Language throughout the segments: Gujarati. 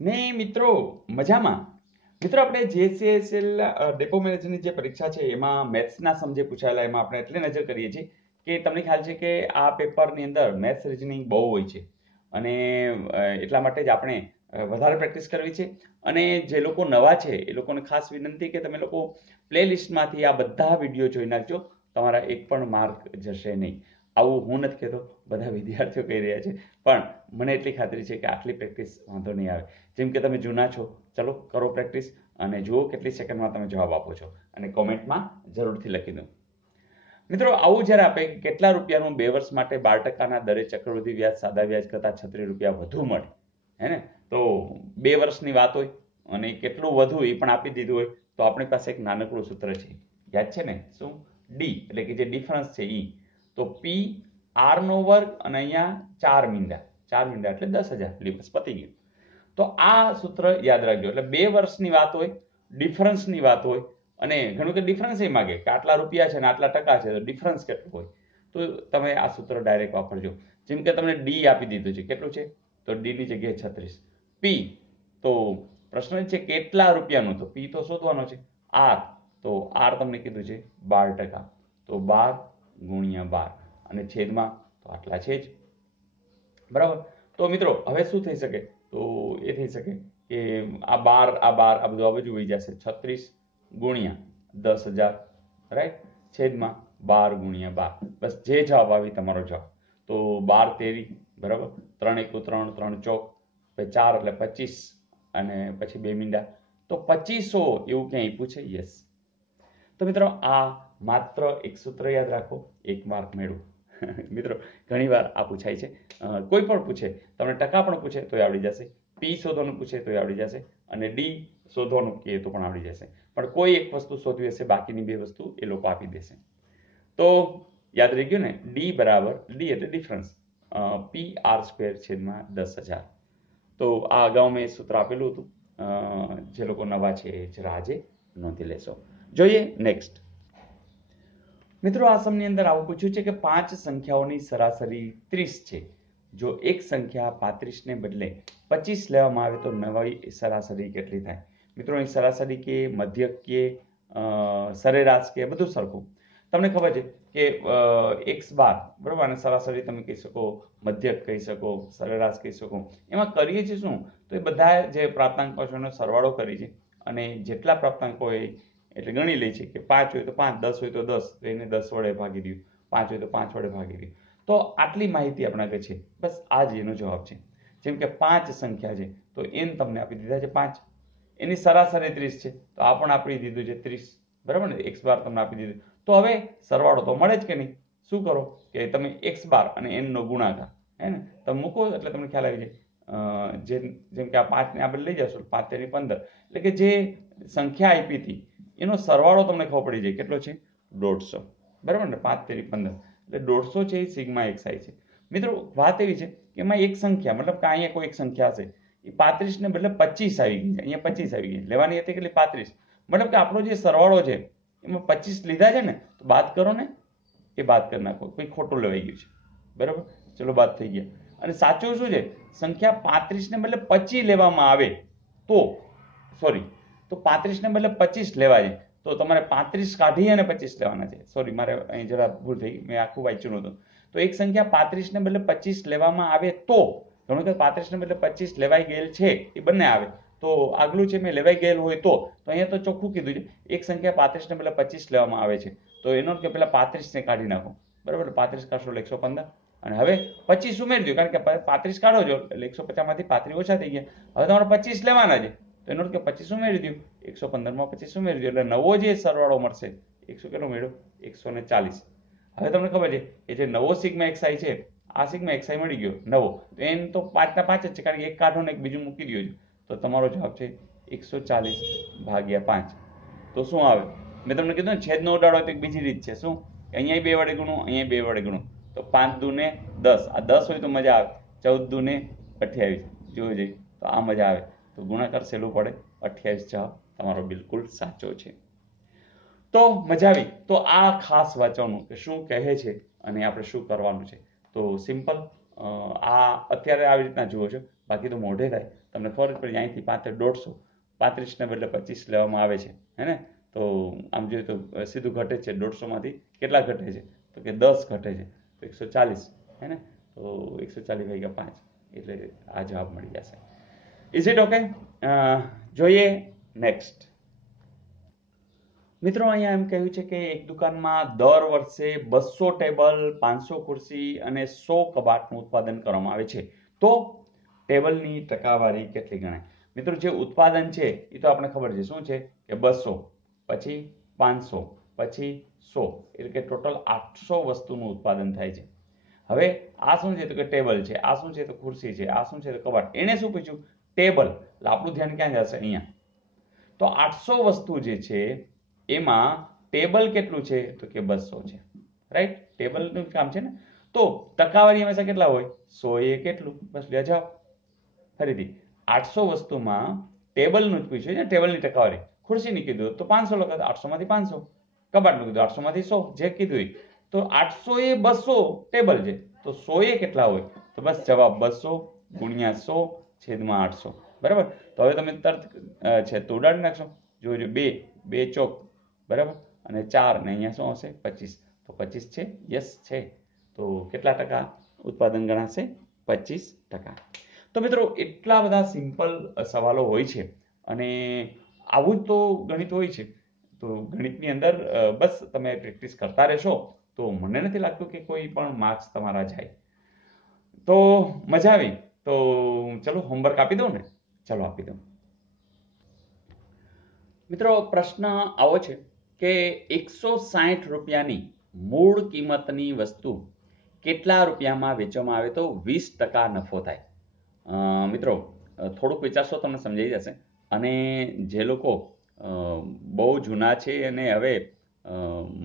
ને મિત્રો મજામાં. મિત્રો આપણે JCSL ડેપો મેનેજરની જે પરીક્ષા છે એમાં મેથ્સના સમજે પૂછાયેલા એમાં આપણે એટલે નજર કરીએ છીએ કે તમને ખ્યાલ છે કે આ પેપરની અંદર મેથ્સ રિઝનિંગ બહુ હોય છે અને એટલા માટે જ આપણે વધારે પ્રેક્ટિસ કરવી છે. અને જે લોકો નવા છે એ લોકોને ખાસ વિનંતી કે તમે લોકો પ્લેલિસ્ટમાંથી આ બધા વિડીયો જોઈ નાખજો, તમારા એક પણ માર્ક જશે નહીં. આવું હું નથી કહેતો, બધા વિદ્યાર્થીઓ કહી રહ્યા છે, પણ મને એટલી ખાતરી છે કે આટલી પ્રેક્ટિસ વાંધો નહીં આવે. જેમ કે તમે જૂના છો, ચલો કરો પ્રેક્ટિસ અને જુઓ કેટલી સેકન્ડમાં તમે જવાબ આપો છો અને કોમેન્ટમાં જરૂરથી લખી દો. મિત્રો આવું જ્યારે આપે કે કેટલા રૂપિયાનું 2 વર્ષ માટે 12% દરે ચક્રવૃદ્ધિ વ્યાજ સાદા વ્યાજ કરતા 36 રૂપિયા વધુ મળે, હે ને? તો 2 વર્ષની વાત હોય અને કેટલું વધુ એ પણ આપી દીધું હોય તો આપણી પાસે એક નાનકડું સૂત્ર છે, યાદ છે ને? શું? ડી એટલે કે જે ડિફરન્સ છે ઈ. તો પી આર નો વર્ગ અને અહીંયા 4 મીંડા એટલે 10,000. બસ પતી ગયું. તો આ સૂત્ર યાદ રાખજો. એટલે 2 વર્ષની વાત હોય, ડિફરન્સની વાત હોય અને ઘણું કે ડિફરન્સ એ માગે કે આટલા રૂપિયા છે ને આટલા ટકા છે તો ડિફરન્સ કેટલું હોય, તો તમે આ સૂત્ર ડાયરેક્ટ વાપરજો. જેમ કે તમને ડી આપી દીધું છે, કેટલું છે? તો ડી ની જગ્યાએ 36. પી તો પ્રશ્ન છે કેટલા રૂપિયાનું, તો પી તો શોધવાનો છે. આર તો આર તમને કીધું છે 12%, તો 12 ગુણ્યા 12 અને છેદમાં તો આટલા છે જ, બરાબર. તો મિત્રો હવે શું થઈ શકે? તો એ થઈ શકે કે આ 12 આ બધું આ બાજુ વહી જશે. 36 ગુણ્યા 10,000, રાઈટ, છેદમાં 12 ગુણ્યા 12. બસ જે જવાબ આવી તમારો જવાબ. તો 12 તેરી, બરાબર, 3 એકુ 3, 3 ચોક, 4 એટલે 25 અને પછી 2 મીંડા, તો 2500 એવું ક્યાંય આપ્યું છે? યસ. તો મિત્રો આ માત્ર એક સૂત્ર યાદ રાખો, 1 માર્ક મેળવો. મિત્રો ઘણી વાર આ પૂછાય છે, કોઈ પણ પૂછે, તમને ટકા પણ પૂછે તો આવડી જશે, પી શોધવાનું પૂછે તો આવડી જશે અને ડી શોધવાનું કહે તો પણ આવડી જશે. પણ કોઈ એક વસ્તુ શોધવી હશે, બાકીની 2 વસ્તુ એ લોકો આપી દેશે. તો યાદ રહી ગયું ને? ડી બરાબર, ડી એટલે ડિફરન્સ, પી આર સ્ક્વેર છેદમાં 10,000. તો આ અગાઉ મેં સૂત્ર આપેલું હતું, જે લોકો નવા છે એ જરા આજે નોંધી લેશો. જોઈએ નેક્સ્ટ. મિત્રો આ સમની અંદર આવું પૂછ્યું છે કે 5 સંખ્યાઓની સરાસરી 30 છે. જો એક સંખ્યા 35 ને બદલે 25 લેવામાં આવે તો નવી સરાસરી કેટલી થાય? મિત્રો અહીં સરાસરી કે મધ્યક કે સરેરાશ કે બધું સરખું. તમને ખબર છે કે x બાર, બરાબર, અને સરાસરી તમે કહી શકો, મધ્યક કહી શકો, સરેરાશ કહી શકો. એમાં કરીએ છીએ શું? તો એ બધા જે પ્રાપ્તાંકો છે એનો સરવાળો કરી છે અને જેટલા પ્રાપ્તાંકો હોય એટલે ગણી લે છે કે 5 હોય તો 5, 10 હોય તો 10, તો એને 10 વડે ભાગી દઉં, 5 હોય તો 5 વડે ભાગી દઉં. તો આટલી માહિતી આપણા આગળ છે, બસ આ જ એનો જવાબ છે. જેમ કે 5 સંખ્યા છે તો n તમને આપી દીધા છે 5, એની સરાસરી 30 છે તો આ પણ આપી દીધું છે 30, બરાબર ને? x બાર તમને આપી દીધું. તો હવે સરવાળો તો મળે જ કે નહીં? શું કરો કે તમે x બાર અને n નો ગુણાકાર, હે ને, તમે મૂકો એટલે તમને ખ્યાલ આવી જાય. જેમ કે આ 5 ને આપણે લઈ જશો, 5 તેરી 15, એટલે કે જે સંખ્યા આપી હતી એનો સરવાળો તમને ખબર પડી જાય કેટલો છે? 150, બરાબર ને? 5 તેરી 15 એટલે 150 છે એ સિગ્મા xi છે. મિત્રો વાત એવી છે કે એમાં એક સંખ્યા, મતલબ કે અહીંયા કોઈ એક સંખ્યા હશે, એ 35 ને બદલે 25 આવી ગઈ છે, અહીંયા 25 આવી ગઈ, લેવાની હતી કેટલી? 35. મતલબ કે આપણો જે સરવાળો છે એમાં 25 લીધા છે ને, તો બાદ કરો ને, એ બાદ કરી નાખો, કોઈ ખોટું લેવાઈ ગયું છે, બરાબર. ચલો બાદ થઈ ગયા. અને સાચું શું છે? સંખ્યા 35 ને બદલે 25 લેવામાં આવે તો, સોરી, તો 35 ને બદલે 25 લેવા છે તો તમારે 35 કાઢી અને 25 લેવાના છે. સોરી, મારે અહીં જરા ભૂલ થઈ ગઈ, મેં આખું વાંચ્યું નહોતું. તો એક સંખ્યા 35 ને બદલે 25 લેવામાં આવે તો, ઘણું કે 35 ને બદલે 25 લેવાઈ ગયેલ છે એ બંને આવે, તો આગલું છે મેં લેવાઈ ગયેલ હોય તો અહીંયા તો ચોખ્ખું કીધું છે એક સંખ્યા 35 ને બદલે 25 લેવામાં આવે છે તો એનો કે પેલા 35 ને કાઢી નાખો, બરાબર. 35 કાઢશો એટલે 115 અને હવે 25 ઉમેરી દો, કારણ કે 35 કાઢો છો એટલે 150 માંથી 35 ઓછા થઈ ગયા. હવે તમારે 25 લેવાના છે તો એનો કે 25 ઉમેરી દો, 115 માં 25 ઉમેરી દો એટલે નવો જે સરવાળો મળશે 100 કેટલો મળ્યો? 140. હવે તમને ખબર છે કે જે નવો સિગ્મા xi છે, આ સિગ્મા xi મળી ગયો નવો, તો એમ તો 5 ના 5 જ છે, કારણ કે એક કાઢો ને એક બીજું મૂકી દો, તો તમારો જવાબ છે 140 ભાગ્યા 5. તો શું આવે? મેં તમને કીધું ને છેદનો ઉડાડો તો એક બીજી રીત છે. શું? અહીંયા 2 વડે ગુણો, અહીંયા 2 વડે ગુણો, તો 5 દુને 10, આ 10 હોય તો મજા આવે, 14 દુને 28, જોઈ જઈ તો આ મજા આવે. તો ગુણાકાર સહેલું પડે, 28 જવાબ તમારો બિલકુલ સાચો છે. તો મજા આવી. તો આ ખાસ વાંચવાનું કે શું કહે છે અને આપણે શું કરવાનું છે. તો સિમ્પલ, આ અત્યારે આવી રીતના જુઓ છો, બાકી તો મોઢે થાય તમને ખબર જ પડે અહીંથી 150 35ને બદલે 25 લેવામાં આવે છે હે ને તો આમ જોઈએ તો સીધું ઘટે છે 150માંથી કેટલા ઘટે છે તો કે 10 ઘટે છે તો 140 હે ને તો 140 ભાગ્યા 5 એટલે આ જવાબ મળી જશે. Is it okay? જોઈએ નેક્સ્ટ. મિત્રો અહીંયા એમ કહ્યું છે કે એક દુકાનમાં દર વર્ષે 200 ટેબલ 500 ખુરશી અને 100 કબાટનું ઉત્પાદન કરવામાં આવે છે તો ટેબલની ટકાવારી કેટલી ગણાય? મિત્રો જે ઉત્પાદન છે એ તો આપણે ખબર છે શું છે કે 200 પછી 500 પછી 100 એટલે કે ટોટલ 800 વસ્તુનું ઉત્પાદન થાય છે. હવે આ શું છે તો કે ટેબલ છે, આ શું છે તો ખુરશી છે, આ શું છે તો કબાટ. એને શું પૂછ્યું? ટેબલ. એટલે આપણું ધ્યાન ક્યાં જશે? અહીંયા. તો 800 વસ્તુ જે છે એમાં ટેબલ કેટલું છે તો કે 200 છે, રાઈટ? ટેબલનું કામ છે ને. તો ટકાવારી હંમેશા કેટલા હોય? 100 એ કેટલું? બસ લે જાઓ. ફરીથી 800 વસ્તુમાં ટેબલનું જ પૂછ્યું છે, ટેબલની ટકાવારી. ખુરશીની કીધું તો 500 લખો, 800 માંથી 500. કબાટનું કીધું 800 માંથી 100, જે કીધું તો 800 એ 200 ટેબલ છે તો 100 એ કેટલા હોય? તો બસ જવાબ 200 ગુણ્યા 100 છેદમાં 800. બરાબર? તો હવે તમે તરત છે તો ઉડાડી નાખશો. જોજો 2 ચોક બરાબર અને 4 ને અહીંયા શું હશે? 25. તો 25 છે? યસ છે. તો કેટલા ટકા ઉત્પાદન ગણાશે? 25%. તો મિત્રો એટલા બધા સિમ્પલ સવાલો હોય છે અને આવું જ તો ગણિત હોય છે. તો ગણિતની અંદર બસ તમે પ્રેક્ટિસ કરતા રહેશો તો મને નથી લાગતું કે કોઈ પણ માર્ક્સ તમારા જાય. તો મજા આવી તો ચલો હોમવર્ક આપી દઉં ને? ચલો આપી દઉં. મિત્રો પ્રશ્ન આવો છે કે 160 રૂપિયાની મૂળ કિંમતની વસ્તુ કેટલા રૂપિયામાં વેચવામાં આવે તો 20% નફો થાય? મિત્રો થોડુંક વિચારશો તમને સમજાઈ જશે. અને જે લોકો બહુ જૂના છે અને હવે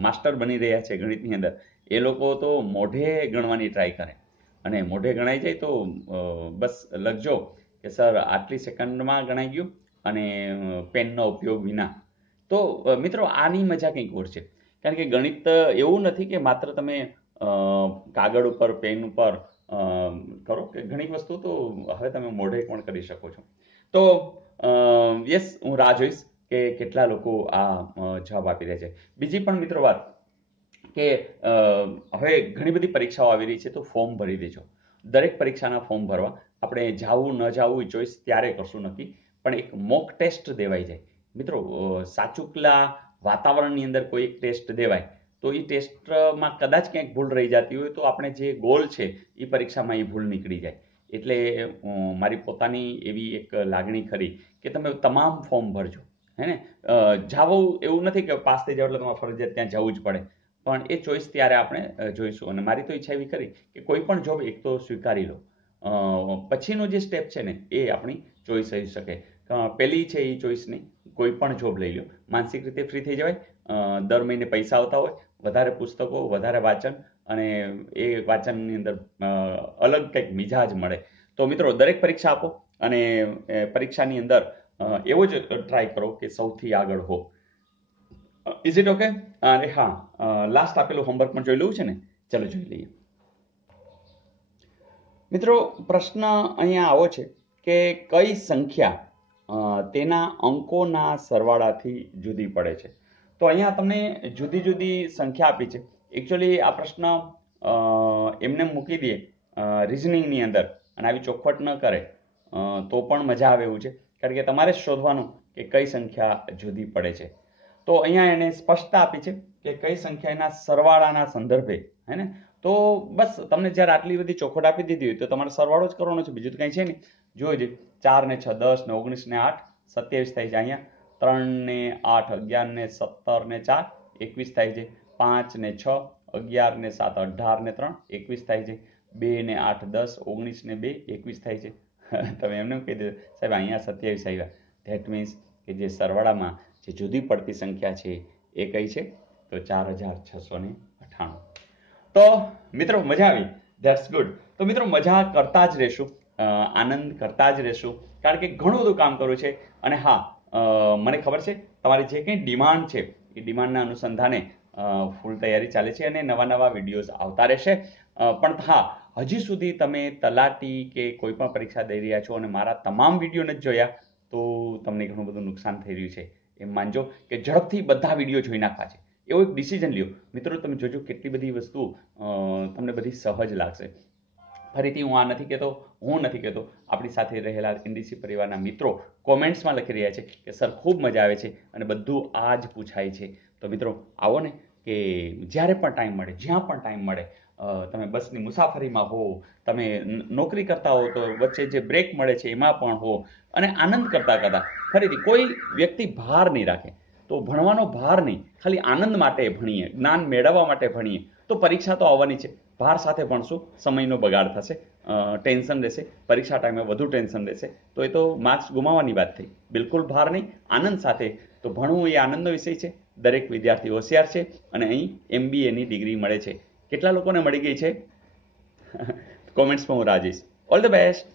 માસ્ટર બની રહ્યા છે ગણિતની અંદર એ લોકો તો મોઢે ગણવાની ટ્રાય કરે અને મોઢે ગણાઈ જાય તો બસ લખજો કે સર આટલી સેકન્ડમાં ગણાઈ ગયું અને પેનનો ઉપયોગ વિના. તો મિત્રો આની મજા કંઈક ઓર છે. કારણ કે ગણિત એવું નથી કે માત્ર તમે કાગળ ઉપર પેન ઉપર કરો કે ઘણી વસ્તુ તો હવે તમે મોઢે પણ કરી શકો છો. તો યસ હું રાહ જોઈશ કે કેટલા લોકો આ જવાબ આપી રહ્યા છે. બીજી પણ મિત્રો વાત કે હવે ઘણી બધી પરીક્ષાઓ આવી રહી છે તો ફોર્મ ભરી દેજો. દરેક પરીક્ષાના ફોર્મ ભરવા આપણે જાવું ન જાવું ચોઈસ ત્યારે કરશું નક્કી, પણ એક મોક ટેસ્ટ દેવાઈ જાય. મિત્રો સાચુકલા વાતાવરણની અંદર કોઈ એક ટેસ્ટ દેવાય તો એ ટેસ્ટમાં કદાચ ક્યાંક ભૂલ રહી જતી હોય તો આપણે જે ગોલ છે એ પરીક્ષામાં એ ભૂલ નીકળી જાય. એટલે મારી પોતાની એવી એક લાગણી ખરી કે તમે તમામ ફોર્મ ભરજો. હે ને જાવું એવું નથી કે પાસ થઈ જાવ એટલે તમારે ફરજિયાત ત્યાં જવું જ પડે, પણ એ ચોઈસ ત્યારે આપણે જોઈશું. અને મારી તો ઈચ્છા એવી કરી કે કોઈ પણ જોબ એક તો સ્વીકારી લો, પછીનો જે સ્ટેપ છે ને એ આપણી ચોઈસ હોઈ શકે. પહેલી છે એ ચોઈસ નહીં, કોઈ પણ જોબ લઈ લો, માનસિક રીતે ફ્રી થઈ જવાય, દર મહિને પૈસા આવતા હોય, વધારે પુસ્તકો, વધારે વાંચન અને એ વાંચનની અંદર અલગ કંઈક મિજાજ મળે. તો મિત્રો દરેક પરીક્ષા આપો અને પરીક્ષાની અંદર એવો જ ટ્રાય કરો કે સૌથી આગળ હો. Is it okay? અને હા, લાસ્ટ આપેલું હોમવર્ક પણ જોઈ લેવું છે ને? ચલો જોઈ લઈએ. મિત્રો પ્રશ્ન અહીંયા આવો છે કે કઈ સંખ્યા તેના અંકોના સરવાળાથી જુદી પડે છે? તો અહીંયા તમને જુદી જુદી સંખ્યા આપી છે. એકચ્યુઅલી આ પ્રશ્ન એમને મૂકી દઈએ રિઝનિંગની અંદર અને આવી ચોખવટ ન કરે તો પણ મજા આવે એવું છે. કારણ કે તમારે શોધવાનું કે કઈ સંખ્યા જુદી પડે છે. તો અહીંયા એને સ્પષ્ટતા આપી છે કે કઈ સંખ્યાના સરવાળાના સંદર્ભે, હે ને? તો બસ તમને જ્યારે આટલી બધી ચોખવટ આપી દીધી હોય તો તમારે સરવાળો જ કરવાનો છે, બીજું તો કંઈ છે નહીં. જોજો 4 ને 6 10 ને 19 ને 8 27 થાય છે. અહીંયા 3 ને 8 11 ને 17 ને 4 21 થાય છે. 5 ને 6 11 ને 7 18 ને 3 21 થાય છે. 2 ને 8 10 19 ને 2 21 થાય છે. તમે એમને કહી દો સાહેબ અહીંયા 27 આવ્યા. ધેટ મીન્સ કે જે સરવાળામાં જે જુદી પડતી સંખ્યા છે એ કઈ છે? તો 4698. તો મિત્રો મજા આવી? That's good. તો મિત્રો મજા કરતા જ રહેશું, આનંદ કરતા જ રહેશું, કારણ કે ઘણું બધું કામ કરવું છે. અને હા, મને ખબર છે તમારી જે કંઈ ડિમાન્ડ છે એ ડિમાન્ડના અનુસંધાને ફૂલ તૈયારી ચાલે છે અને નવા નવા વિડીયોઝ આવતા રહેશે. પણ હા, હજી સુધી તમે તલાટી કે કોઈ પણ પરીક્ષા દઈ રહ્યા છો અને મારા તમામ વિડીયો નથી જોયા તો તમને ઘણું બધું નુકસાન થઈ રહ્યું છે. એમ માનજો કે ઝડપથી બધા વિડીયો જોઈ નાખવા છે. એવો એક ડિસિઝન લ્યો. મિત્રો તમે જોજો કેટલી બધી વસ્તુ તમને બધી સહજ લાગશે. ફરીથી હું નથી કહેતો, આપણી સાથે રહેલા એનડીસી પરિવારના મિત્રો કોમેન્ટ્સમાં લખી રહ્યા છે કે સર ખૂબ મજા આવે છે અને બધું આ જ પૂછાય છે. તો મિત્રો આવો ને કે જ્યારે પણ ટાઈમ મળે, જ્યાં પણ ટાઈમ મળે, તમે બસની મુસાફરીમાં હો, તમે નોકરી કરતા હો તો વચ્ચે જે બ્રેક મળે છે એમાં પણ હો, અને આનંદ કરતા ફરીથી કોઈ વ્યક્તિ ભાર નહીં રાખે. તો ભણવાનો ભાર નહીં, ખાલી આનંદ માટે ભણીએ, જ્ઞાન મેળવવા માટે ભણીએ તો પરીક્ષા તો આવવાની છે. ભાર સાથે ભણશું, સમયનો બગાડ થશે, ટેન્શન રહેશે, પરીક્ષા ટાઈમે વધુ ટેન્શન રહેશે તો એ તો માર્ક્સ ગુમાવવાની વાત થઈ. બિલકુલ ભાર નહીં, આનંદ સાથે. તો ભણવું એ આનંદનો વિષય છે. દરેક વિદ્યાર્થી હોશિયાર છે અને અહીં MBAની ડિગ્રી મળે છે. કેટલા લોકોને મળી ગઈ છે? કોમેન્ટ્સમાં હું રાહ જોઈશ. All the best.